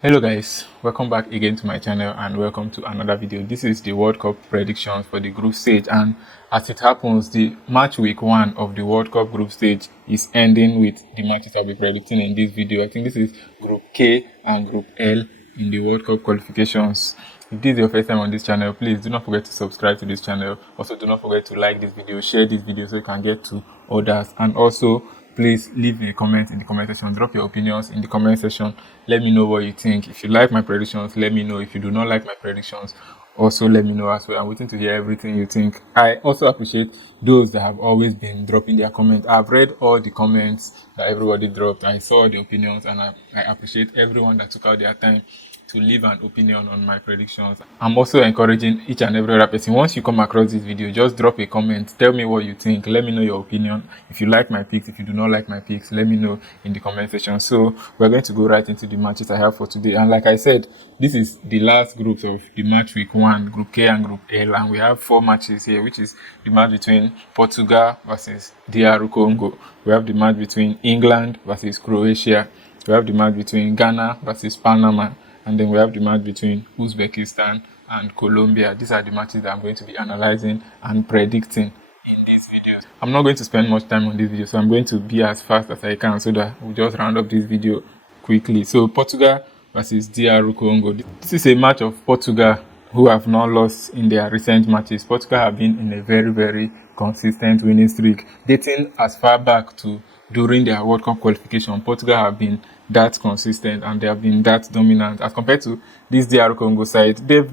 Hello guys, welcome back again to my channel and welcome to another video. This is the World Cup predictions for the group stage, and as it happens, the match week 1 of the World Cup group stage is ending with the matches I'll be predicting in this video. I think this is Group K and Group L in the World Cup qualifications. If this is your first time on this channel, please do not forget to subscribe to this channel. Also, do not forget to like this video, share this video so you can get to others, and also please leave a comment in the comment section. Drop your opinions in the comment section. Let me know what you think. If you like my predictions, let me know. If you do not like my predictions, also let me know as well. I'm waiting to hear everything you think. I also appreciate those that have always been dropping their comments. I've read all the comments that everybody dropped. I saw the opinions, and I appreciate everyone that took out their time to leave an opinion on my predictions. I'm also encouraging each and every other person, once you come across this video, just drop a comment. Tell me what you think. Let me know your opinion. If you like my picks, if you do not like my picks, let me know in the comment section. So we're going to go right into the matches I have for today. And like I said, this is the last groups of the match week 1, Group K and Group L, and we have 4 matches here, which is the match between Portugal versus Diarongo. We have the match between England versus Croatia. We have the match between Ghana versus Panama. And then we have the match between Uzbekistan and Colombia. These are the matches that I'm going to be analyzing and predicting in this video. I'm not going to spend much time on this video, so I'm going to be as fast as I can so that we'll just round up this video quickly. So Portugal versus DR Congo. This is a match of Portugal, who have not lost in their recent matches. Portugal have been in a very consistent winning streak, dating as far back to during their World Cup qualification. Portugal have been that consistent and they have been that dominant as compared to this DR Congo side. They've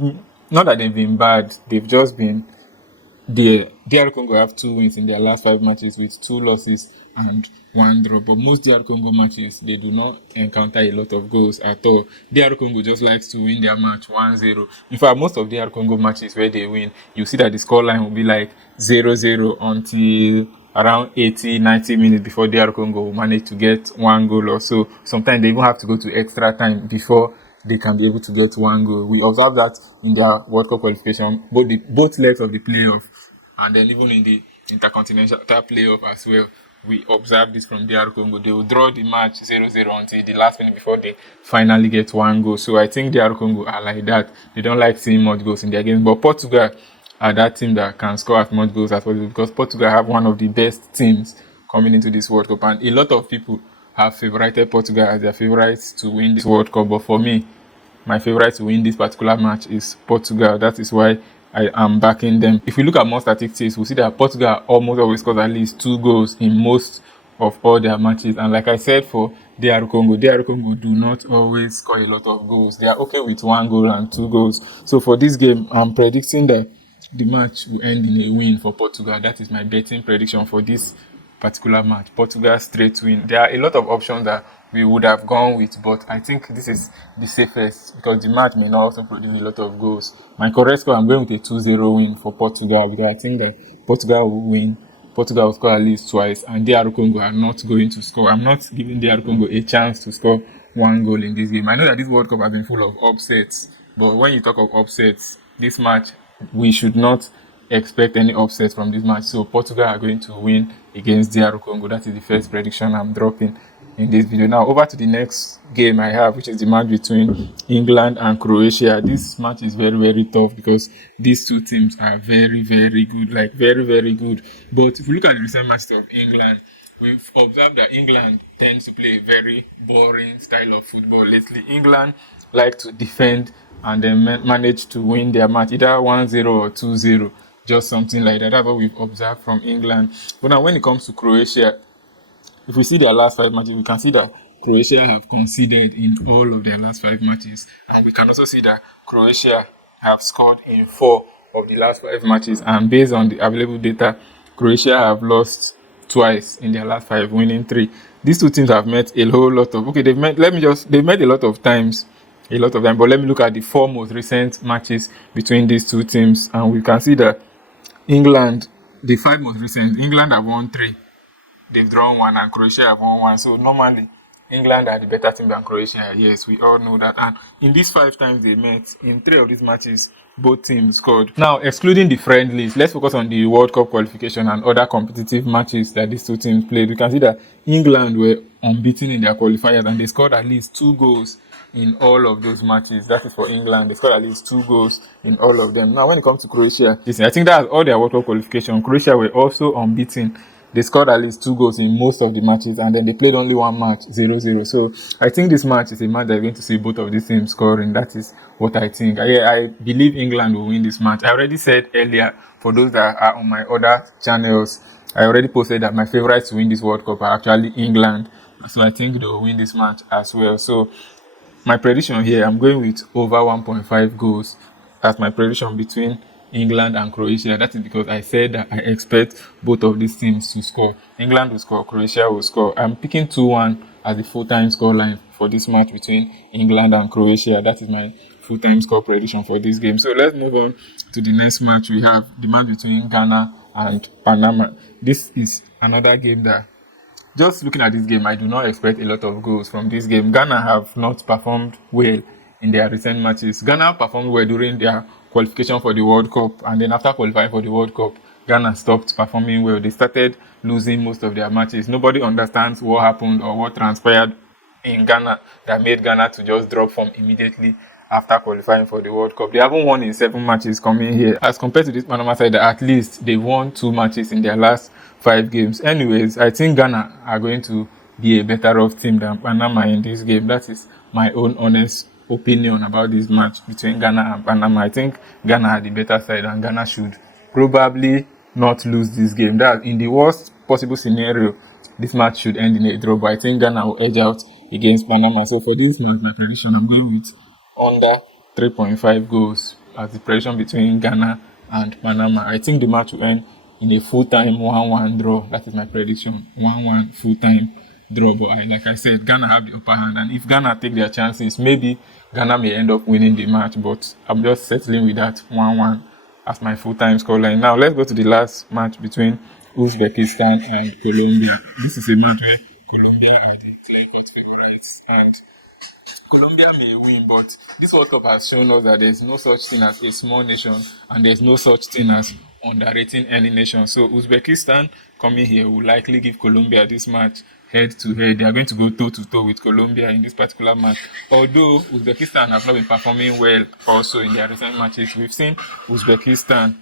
not that they've been bad, they've just been the DR Congo have 2 wins in their last 5 matches with 2 losses and 1 draw. But most DR Congo matches, they do not encounter a lot of goals at all. DR Congo just likes to win their match 1-0. In fact, most of DR Congo matches where they win, you see that the scoreline will be like 0-0 until around 80-90 minutes before DR Congo will manage to get 1 goal or so. Sometimes they even have to go to extra time before they can be able to get 1 goal. We observed that in their World Cup qualification, both legs of the playoff, and then even in the intercontinental playoff as well. We observed this from DR Congo. They will draw the match 0-0 until the last minute before they finally get 1 goal. So I think DR Congo are like that. They don't like seeing much goals in their games. But Portugal are that team that can score as much goals as possible, because Portugal have one of the best teams coming into this World Cup. And a lot of people have favorited Portugal as their favorites to win this World Cup. But for me, my favorite to win this particular match is Portugal. That is why I am backing them. If we look at more statistics, we'll see that Portugal almost always scores at least 2 goals in most of all their matches. And like I said, for DR Congo do not always score a lot of goals. They are okay with 1 goal and 2 goals. So for this game, I'm predicting that the match will end in a win for Portugal. That is my betting prediction for this particular match. Portugal straight win. There are a lot of options that we would have gone with, but I think this is the safest because the match may not also produce a lot of goals. My correct score, I'm going with a 2-0 win for Portugal, because I think that Portugal will win. Portugal will score at least twice, and DR Congo are not going to score. I'm not giving DR Congo a chance to score 1 goal in this game. I know that this World Cup has been full of upsets, but when you talk of upsets, this match, we should not expect any upsets from this match. So Portugal are going to win against DR Congo. That is the first prediction I'm dropping in this video. Now over to the next game I have, which is the match between England and Croatia. This match is very tough because these 2 teams are very good, like very good. But if you look at the recent matches of England, we've observed that England tends to play a very boring style of football lately. England like to defend and then manage to win their match either 1-0 or 2-0, just something like that. That's what we've observed from England. But now when it comes to Croatia, if we see their last 5 matches, we can see that Croatia have conceded in all of their last 5 matches. And we can also see that Croatia have scored in 4 of the last 5 matches. And based on the available data, Croatia have lost twice in their last 5, winning 3. These 2 teams have met a whole lot of... Okay, they've met a lot of times. But let me look at the 4 most recent matches between these 2 teams. And we can see that England, the 5 most recent, England have won 3. They've drawn 1 and Croatia have won 1. So normally, England are the better team than Croatia. Yes, we all know that. And in these 5 times they met, in 3 of these matches, both teams scored. Now, excluding the friendlies, let's focus on the World Cup qualification and other competitive matches that these 2 teams played. We can see that England were unbeaten in their qualifiers and they scored at least 2 goals in all of those matches. That is for England. They scored at least 2 goals in all of them. Now, when it comes to Croatia, listen, I think that's all their World Cup qualification. Croatia were also unbeaten. They scored at least 2 goals in most of the matches, and then they played only one match, 0-0. So I think this match is a match that you're going to see both of these teams scoring. That is what I think. I believe England will win this match. I already said earlier, for those that are on my other channels, I already posted that my favorites to win this World Cup are actually England. So I think they will win this match as well. So my prediction here, I'm going with over 1.5 goals. That's my prediction between England and Croatia. That is because I said that I expect both of these teams to score. England will score, Croatia will score. I'm picking 2-1 as the full-time scoreline for this match between England and Croatia. That is my full-time score prediction for this game. So let's move on to the next match. We have the match between Ghana and Panama. This is another game that, just looking at this game, I do not expect a lot of goals from this game. Ghana have not performed well in their recent matches. Ghana performed well during their qualification for the World Cup, and then after qualifying for the World Cup, Ghana stopped performing well. They started losing most of their matches. Nobody understands what happened or what transpired in Ghana that made Ghana to just drop form immediately after qualifying for the World Cup. They haven't won in 7 matches coming here, as compared to this Panama side that at least they won 2 matches in their last 5 games. Anyways, I think Ghana are going to be a better off team than Panama in this game. That is my own honest opinion about this match between Ghana and Panama. I think Ghana are the better side, and Ghana should probably not lose this game. That in the worst possible scenario, this match should end in a draw, but I think Ghana will edge out against Panama. So for this match, my prediction, I'm going with under 3.5 goals as the prediction between Ghana and Panama. I think the match will end in a full-time 1-1 draw. That is my prediction, 1-1 full-time draw. But like I said, Ghana have the upper hand, and if Ghana take their chances, maybe Ghana may end up winning the match, but I'm just settling with that 1-1 as my full-time scoreline. Now let's go to the last match between Uzbekistan and Colombia. This is a match where Colombia are the clear-cut favorites, and Colombia may win, but this World Cup has shown us that there's no such thing as a small nation, and there's no such thing as underrating any nation. So Uzbekistan coming here will likely give Colombia this match head-to-head. They are going to go toe-to-toe with Colombia in this particular match. Although Uzbekistan have not been performing well also in their recent matches. We've seen Uzbekistan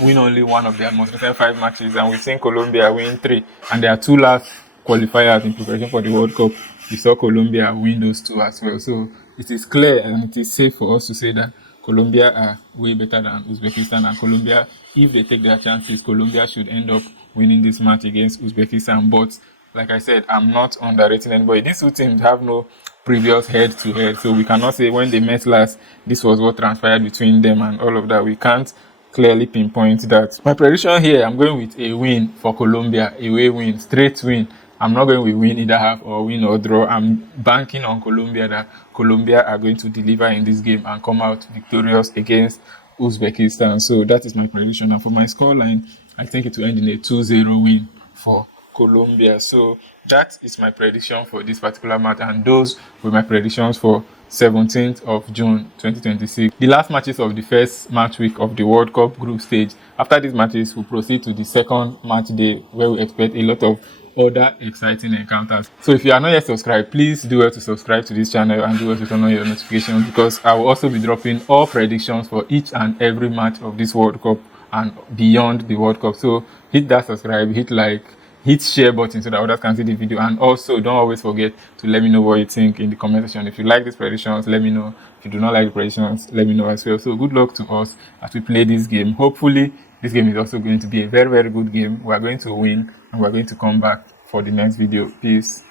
win only one of their most recent 5 matches, and we've seen Colombia win 3. And there are 2 last qualifiers in preparation for the World Cup. We saw Colombia win those 2 as well. So it is clear and it is safe for us to say that Colombia are way better than Uzbekistan, and Colombia, if they take their chances, Colombia should end up winning this match against Uzbekistan. But like I said, I'm not underrating anybody. These 2 teams have no previous head-to-head, so we cannot say when they met last, this was what transpired between them and all of that. We can't clearly pinpoint that. My prediction here, I'm going with a win for Colombia, a away win, straight win. I'm not going with win either half or win or draw. I'm banking on Colombia, that Colombia are going to deliver in this game and come out victorious against Uzbekistan. So that is my prediction. And for my scoreline, I think it will end in a 2-0 win for Colombia. So that is my prediction for this particular match, and those were my predictions for 17th of June 2026. The last matches of the first match week of the World Cup group stage. After these matches, we'll proceed to the second match day, where we expect a lot of other exciting encounters. So if you are not yet subscribed, please do well to subscribe to this channel and do well to turn on your notifications, because I will also be dropping all predictions for each and every match of this World Cup and beyond the World Cup. So hit that subscribe, hit like, hit share button so that others can see the video, and also don't always forget to let me know what you think in the comment section. If you like these predictions, let me know. If you do not like the predictions, let me know as well. So good luck to us as we play this game. Hopefully this game is also going to be a very, very good game. We are going to win, and we are going to come back for the next video. Peace.